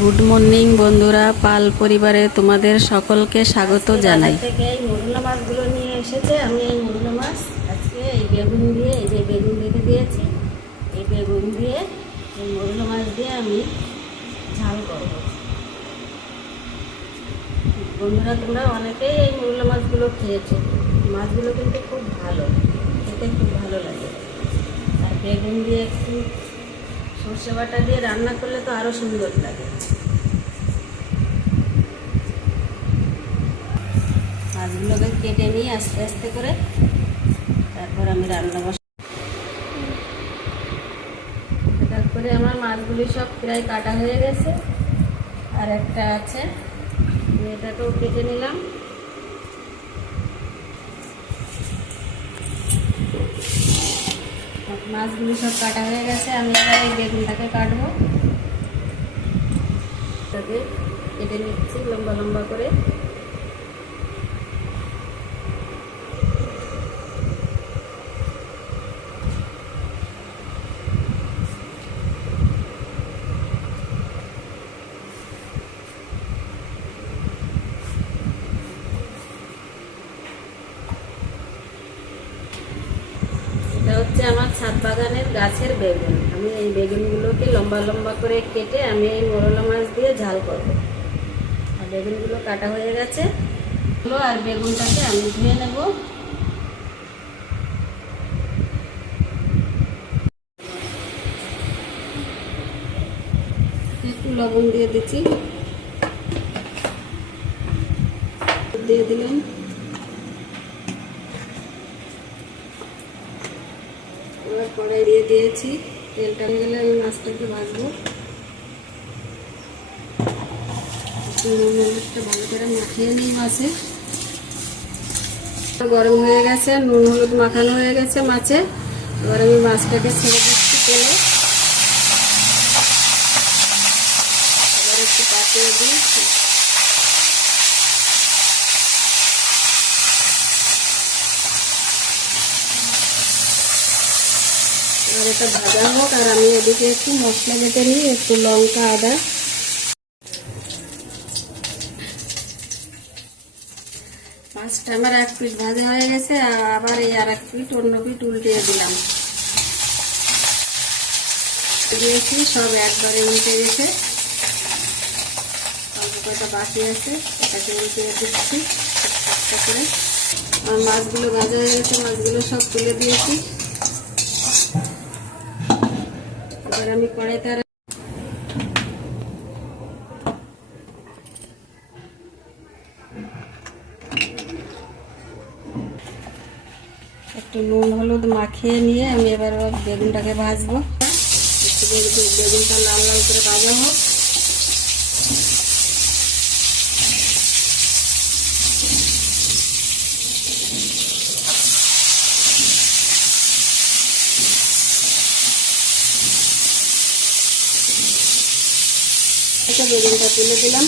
Good morning বন্ধুরা, পাল পরিবারে তোমাদের সকলকে স্বাগত জানাই। থেকে এই মোরলা মাছগুলো নিয়ে এসেছে। আমি এই মোরলা মাছ আজকে এই বেগুন দিয়ে, এই যে বেগুন রেখে দিয়েছি, এই বেগুন দিয়ে এই মোরলা মাছ দিয়ে আমি ঝাল করব। বন্ধুরা, তোমরা অনেকেই এই মোরলা মাছগুলো খেয়েছো। মাছগুলো কিন্তু খুব ভালো, খেতে খুব ভালো লাগে। আর বেগুন দিয়ে একটু সর্ষে বাটা দিয়ে রান্না করলে তো আরও সুন্দর লাগে। মাছগুলোকে কেটে নিয়ে আস্তে আস্তে করে তারপর আমি রান্না বসাই। তারপরে আমার মাছগুলি সব প্রায় কাটা হয়ে গেছে, আর একটা আছে, এটাকেও কেটে নিলাম। মাছগুলি সব কাটা হয়ে গেছে, আমি এবার এই বেগুনটাকে কাটবো। এটাকে কেটে নিচ্ছি লম্বা লম্বা করে। এটা হচ্ছে আমার ছাদ বাগানের গাছের বেগুন। আমি এই বেগুনগুলোকে লম্বা লম্বা করে কেটে আমি এই মোরলা মাছ দিয়ে ঝাল করবো। আর বেগুনগুলো কাটা হয়ে গেছে, আর বেগুনটাকে আমি ধুয়ে নেব। একটু লবণ দিয়ে দিচ্ছি, দিয়ে দিলাম। এবার কড়াই দিয়ে দিয়েছি, তেলটা হয়ে গেলে আমি মাছটাকে ভাজবো। নুন হলুদটা ভালো করে মাখিয়ে নিই মাছে। গরম হয়ে গেছে, নুন হলুদ মাখানো হয়ে গেছে মাছে। এবার আমি মাছটাকে ছেড়ে দিচ্ছি তেলে। এবার একটু পাঠিয়ে দিই। এবার এটা ভাজা হোক, আর আমি এদিকে একটু মশলা বেটে নিই, একটু লঙ্কা আদা। মাছটা আমার এক পিঠ ভাজা হয়ে গেছে, আবার এই আর এক পিঠ অন্য পিঠ উল্টিয়ে দিলাম, দিয়েছি। সব একবারে উল্টে গেছে, অল্প কয়টা বাকি আছে, এটাকে উল্টিয়ে দিচ্ছি একটা করে। আর মাছগুলো ভাজা হয়ে গেছে, মাছগুলো সব তুলে দিয়েছি। এবার আমি কড়াইতে একটু নুন হলুদ মাখিয়ে নিয়ে আমি এবার বেগুনটাকে ভাজবো। একটু বেগুনটা লাল লাল করে ভাজা হোক। বেগুনটা তুলে দিলাম।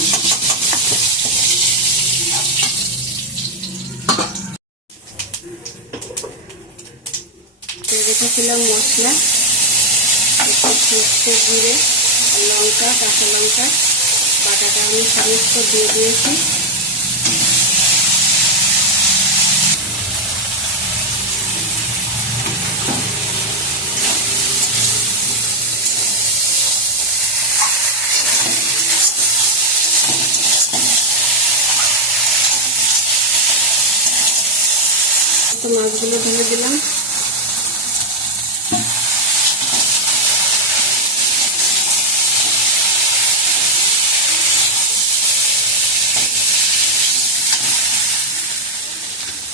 রেখেছিলাম মশলা, একটু সর্ষে, জিরে, লঙ্কা, কাঁচা লঙ্কা বাটাটা আমি সমস্ত দিয়ে দিয়েছি। তো মাছগুলো ঢেলে দিলাম।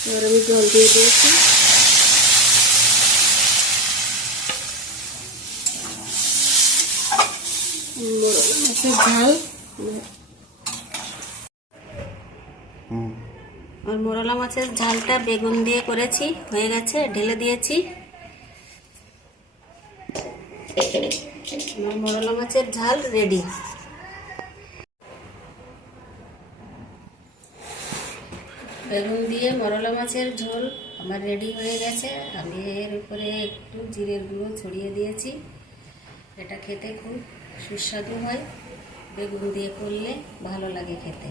এবার আমি জল দিয়ে দিয়েছি। মাছের ঝাল, আর মোরলা মাছের ঝালটা বেগুন দিয়ে করেছি, হয়ে গেছে, ঢেলে দিয়েছি। আমার মোরলা মাছের ঝাল রেডি। বেগুন দিয়ে মোরলা মাছের ঝোল আমার রেডি হয়ে গেছে। আমি এর উপরে একটু জিরের গুঁড়ো ছড়িয়ে দিয়েছি। এটা খেতে খুব সুস্বাদু হয়। বেগুন দিয়ে করলে ভালো লাগে খেতে।